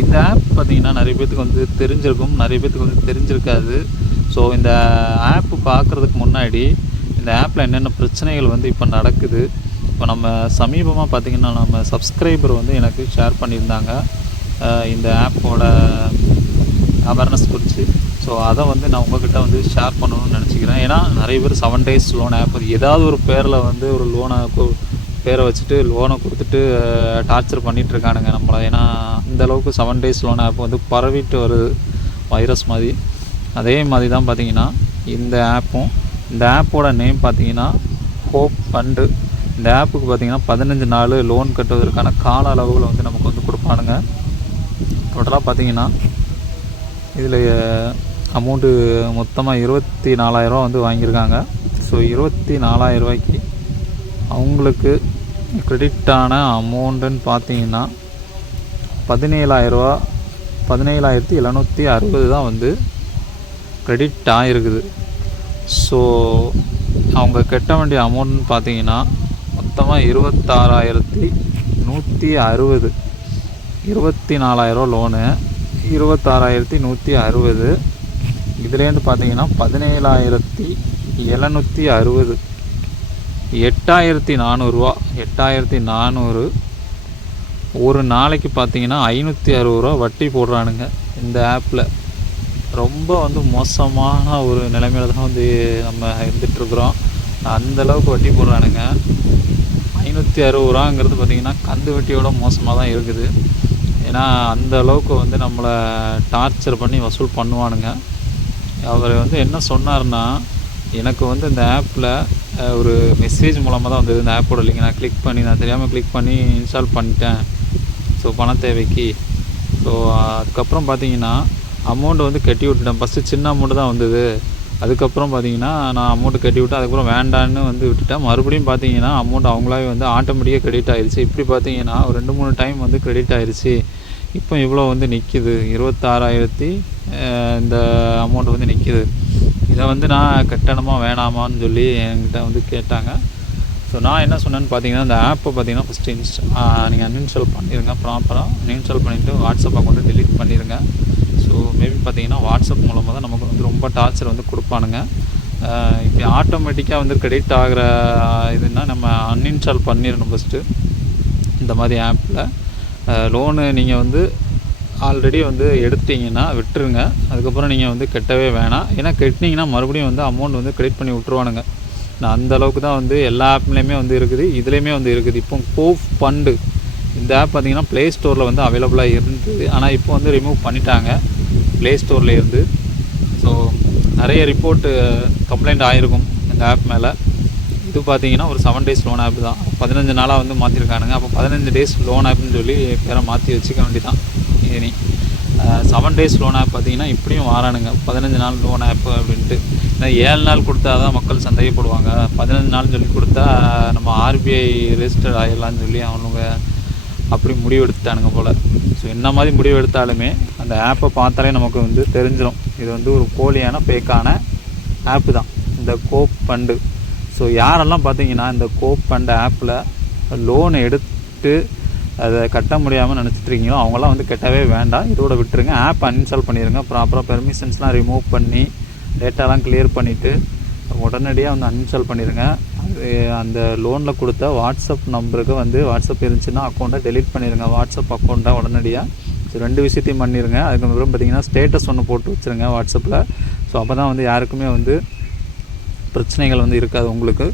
இந்த ஆப் பார்த்திங்கன்னா நிறைய பேர்த்துக்கு வந்து தெரிஞ்சிருக்கும், நிறைய பேர்த்துக்கு வந்து தெரிஞ்சிருக்காது. ஸோ இந்த ஆப்பு பார்க்குறதுக்கு முன்னாடி இந்த ஆப்பில் என்னென்ன பிரச்சனைகள் வந்து இப்போ நடக்குது. இப்போ நம்ம சமீபமாக பார்த்திங்கன்னா நம்ம சப்ஸ்கிரைபர் வந்து எனக்கு ஷேர் பண்ணியிருந்தாங்க இந்த ஆப்போட அவேர்னஸ் குறித்து. ஸோ அதை வந்து நான் உங்கள்கிட்ட வந்து ஷேர் பண்ணணும்னு நினச்சிக்கிறேன். ஏன்னா நிறைய பேர் 7 days லோன் ஆப் ஏதாவது ஒரு பேரில் வந்து ஒரு லோனை பேரை வச்சுட்டு லோனை கொடுத்துட்டு டார்ச்சர் பண்ணிகிட்ருக்கானுங்க நம்மளை. ஏன்னா இந்தளவுக்கு 7 days லோன் ஆப் வந்து பரவிட்டு வருது வைரஸ் மாதிரி. அதே மாதிரி தான் பார்த்திங்கன்னா இந்த ஆப்பும். இந்த ஆப்போட நேம் பார்த்திங்கன்னா ஹோப் ஃபண்டு. இந்த ஆப்புக்கு பார்த்திங்கன்னா 15 நாள் லோன் கட்டுவதற்கான கால அளவுகளை வந்து நமக்கு வந்து கொடுப்பானுங்க. டோட்டலாக பார்த்திங்கன்னா இதில் அமௌண்ட்டு மொத்தமாக 24,000 வந்து வாங்கியிருக்காங்க. ஸோ 24,000 ரூபாய்க்கு அவங்களுக்கு கிரெடிட்டான அமௌண்ட்டுன்னு பார்த்தீங்கன்னா 17,760 தான் வந்து கிரெடிட் ஆகிருக்குது. ஸோ அவங்க கட்ட வேண்டிய அமௌண்ட்னு பார்த்தீங்கன்னா மொத்தமாக 26,160. 24,000 லோனு, 26,160. இதுலேருந்து பார்த்தீங்கன்னா 17,760, 8,400 ரூபா. 8,400 ஒரு நாளைக்கு பார்த்தீங்கன்னா 560 ரூபா வட்டி போடுறானுங்க இந்த ஆப்பில். ரொம்ப வந்து மோசமான ஒரு நிலைமையில தான் வந்து நம்ம இருந்துகிட்ருக்குறோம். அந்தளவுக்கு வட்டி போடுறானுங்க. 560 ரூபாங்கிறது பார்த்திங்கன்னா கந்து வட்டியோட மோசமாக தான் இருக்குது. ஏன்னா அந்த அளவுக்கு வந்து நம்மளை டார்ச்சர் பண்ணி வசூல் பண்ணுவானுங்க. அவர் வந்து என்ன சொன்னார்னா, எனக்கு வந்து இந்த ஆப்பில் ஒரு மெசேஜ் மூலமாக தான் வந்தது இந்த ஆப்போட லிங்க். நான் தெரியாமல் கிளிக் பண்ணி இன்ஸ்டால் பண்ணிட்டேன். ஸோ பண தேவைக்கு. ஸோ அதுக்கப்புறம் பார்த்தீங்கன்னா அமௌண்ட்டு வந்து கட்டி விட்டுட்டேன். ஃபஸ்ட்டு சின்ன அமௌண்ட்டு தான் வந்தது. அதுக்கப்புறம் பார்த்தீங்கன்னா நான் அமௌண்ட்டு கட்டி விட்டு அதுக்கப்புறம் வேண்டான்னு வந்து விட்டுட்டேன். மறுபடியும் பார்த்தீங்கன்னா அமௌண்ட் அவங்களாவே வந்து ஆட்டோமேட்டிக்காக கிரெடிட் ஆகிடுச்சு. இப்படி பார்த்தீங்கன்னா ஒரு 2-3 டைம் வந்து கிரெடிட் ஆகிடுச்சு. இப்போ இவ்வளோ வந்து நிற்கிது, 26,000 இந்த அமௌண்ட் வந்து நிற்கிது. இதை வந்து நான் கட்டணமா வேணாமான்னு சொல்லி என்கிட்ட வந்து கேட்டாங்க. ஸோ நான் என்ன சொன்னேன்னு பார்த்தீங்கன்னா, இந்த ஆப்பை பார்த்தீங்கன்னா ஃபஸ்ட்டு நீங்கள் அன்இன்ஸ்டால் பண்ணிடுங்க. ப்ராப்பராக அன்இன்ஸ்டால் பண்ணிவிட்டு வாட்ஸ்அப் அக்கௌண்ட்டை டெலீட் பண்ணிடுங்க. ஸோ மேபி பார்த்தீங்கன்னா வாட்ஸ்அப் மூலமாக தான் நமக்கு வந்து ரொம்ப டார்ச்சர் வந்து கொடுப்பானுங்க. இப்போ ஆட்டோமேட்டிக்காக வந்து கிரெடிட் ஆகிற இதுன்னா நம்ம அன்இன்ஸ்டால் பண்ணிடணும் ஃபஸ்ட்டு. இந்த மாதிரி ஆப்பில் லோனு நீங்கள் வந்து ஆல்ரெடி வந்து எடுத்துட்டிங்கன்னா விட்டுருங்க. அதுக்கப்புறம் நீங்கள் வந்து கட்டவே வேணாம். ஏன்னா கட்டினீங்கன்னா மறுபடியும் வந்து அமௌண்ட் வந்து கிரெடிட் பண்ணி விட்ருவானுங்க. நான் அந்தளவுக்கு தான் வந்து எல்லா ஆப்லேயுமே வந்து இருக்குது, இதுலேயுமே வந்து இருக்குது. இப்போ ஹோப் ஃபண்டு இந்த ஆப் பார்த்திங்கன்னா ப்ளே ஸ்டோரில் வந்து அவைலபிளாக இருந்தது. ஆனால் இப்போ வந்து ரிமூவ் பண்ணிட்டாங்க ப்ளே ஸ்டோரில் இருந்து. ஸோ நிறைய ரிப்போர்ட்டு கம்ப்ளைண்ட் ஆகிருக்கும் இந்த ஆப் மேலே. இது பார்த்திங்கன்னா ஒரு 7 days லோன் ஆப் தான். 15 நாளாக வந்து மாற்றிருக்கானுங்க. அப்போ 15 days லோன் ஆப்னு சொல்லி பேரை மாற்றி வச்சுக்க வேண்டிதான். இனி 7 days லோன் ஆப் பார்த்திங்கன்னா இப்படியும் வாரானுங்க 15 நாள் லோன் ஆப்பு அப்படின்ட்டு. ஏன்னா 7 நாள் கொடுத்தா தான் மக்கள் சந்தேகப்படுவாங்க. 15 நாள்னு சொல்லி கொடுத்தா நம்ம ஆர்பிஐ ரெஜிஸ்டர்ட் ஆகிடலான்னு சொல்லி அவனுங்க அப்படி முடிவு எடுத்துட்டானுங்க போல். ஸோ என்ன மாதிரி முடிவு எடுத்தாலுமே அந்த ஆப்பை பார்த்தாலே நமக்கு வந்து தெரிஞ்சிடும் இது வந்து ஒரு போலியான ஃபேக்கான ஆப்பு தான் இந்த ஹோப் ஃபண்டு. ஸோ யாரெல்லாம் பார்த்தீங்கன்னா இந்த ஹோப் ஃபண்டு ஆப்பில் லோன் எடுத்து அதை கட்ட முடியாமல் நினச்சிட்ருக்கீங்களோ அவங்களாம் வந்து கட்டவே வேண்டாம். இதோட விட்டுருங்க. ஆப் அன்இன்ஸ்டால் பண்ணிடுங்க. ப்ராப்பராக பெர்மிஷன்ஸ்லாம் ரிமூவ் பண்ணி டேட்டாலாம் கிளியர் பண்ணிவிட்டு உடனடியாக வந்து அன்இன்ஸ்டால் பண்ணிடுங்க. அந்த லோனில் கொடுத்த வாட்ஸ்அப் நம்பருக்கு வந்து வாட்ஸ்அப் இருந்துச்சுன்னா அக்கௌண்ட்டை டெலீட் பண்ணிடுங்க. வாட்ஸ்அப் அக்கௌண்ட்டை உடனடியாக. ஸோ 2 விஷயத்தையும் பண்ணிடுங்க. அதுக்கப்புறம் பார்த்திங்கன்னா ஸ்டேட்டஸ் ஒன்று போட்டு வச்சுருங்க வாட்ஸ்அப்பில். ஸோ அப்போ தான் வந்து யாருக்குமே வந்து பிரச்சனைகள் வந்து இருக்காது உங்களுக்கு.